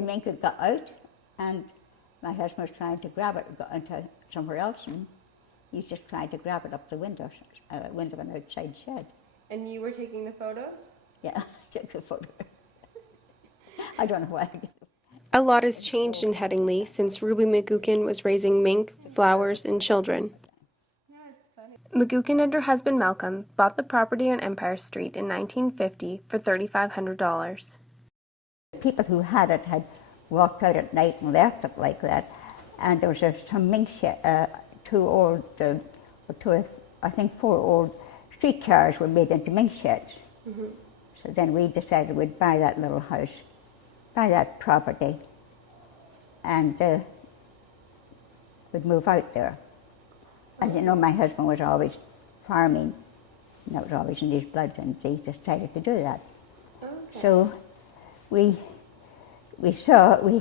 The mink had got out, and my husband was trying to grab it, got into somewhere else, and he just tried to grab it up the window of an outside shed. And you were taking the photos? Yeah, I took the photo. I don't know why I did it. A lot has changed in Headingley since Ruby McGuckin was raising mink, flowers, and children. McGuckin and her husband Malcolm bought the property on Empire Street in 1950 for $3,500. People who had it had walked out at night and left it like that, and there was some mink shed, I think 4 old streetcars were made into mink sheds. Mm-hmm. So then we decided we'd buy that little house, buy that property, and we'd move out there. As you know, my husband was always farming, and that was always in his blood, and he decided to do that. Okay. So we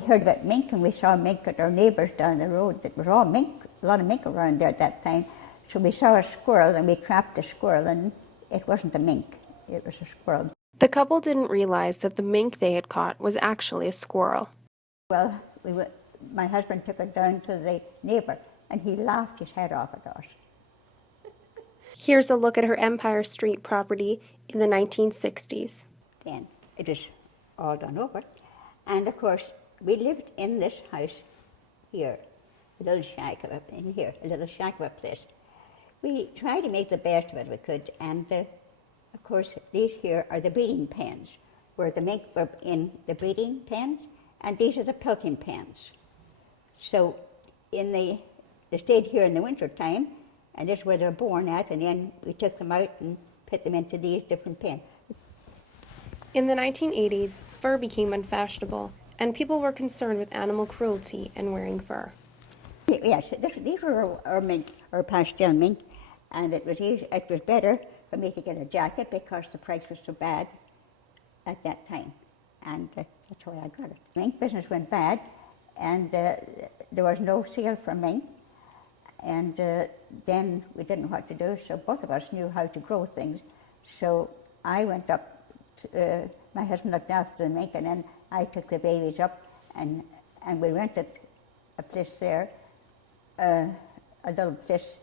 heard about mink, and we saw mink at our neighbours down the road. It was all mink, a lot of mink around there at that time. So we saw a squirrel, and we trapped the squirrel, and it wasn't a mink, it was a squirrel. The couple didn't realize that the mink they had caught was actually a squirrel. Well, my husband took it down to the neighbour, and he laughed his head off at us. Here's a look at her Empire Street property in the 1960s. Then it was all done over. And of course, we lived in this house here, a little shack of a place. We tried to make the best of it we could, and of course, these here are the breeding pens, where the mink were in the breeding pens, and these are the pelting pens. So they stayed here in the winter time, and this is where they're born at, and then we took them out and put them into these different pens. In the 1980s, fur became unfashionable, and people were concerned with animal cruelty and wearing fur. Yes, these were our mink, our pastel mink, and it was better for me to get a jacket because the price was so bad at that time, and that's why I got it. The mink business went bad, and there was no sale for mink, and then we didn't know what to do, so both of us knew how to grow things. So I went up, my husband looked after the mink, and then I took the babies up, and we rented a place there, a little place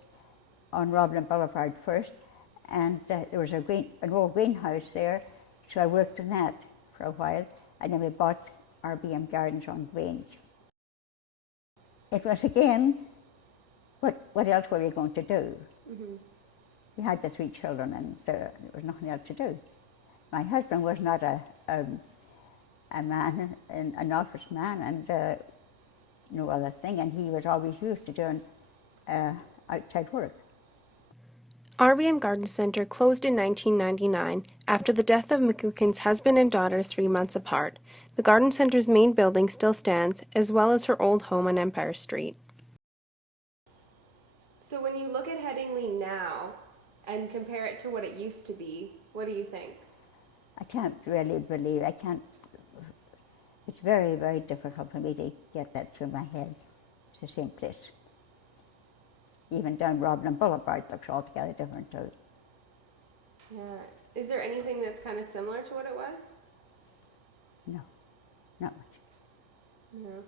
on Roblin Boulevard first, and there was an old greenhouse there, so I worked in that for a while, and then we bought RBM Gardens on Grange. It was again, what else were we going to do? Mm-hmm. We had the 3 children, and there was nothing else to do. My husband was not a man, an office man, and no other thing, and he was always used to doing outside work. RBM Garden Center closed in 1999 after the death of McGuckin's husband and daughter 3 months apart. The garden center's main building still stands, as well as her old home on Empire Street. So when you look at Headingley now and compare it to what it used to be, what do you think? I can't really believe, it's very, very difficult for me to get that through my head. It's the same place. Even down Roblin Boulevard looks altogether different too. Yeah. Is there anything that's kind of similar to what it was? No, not much. No.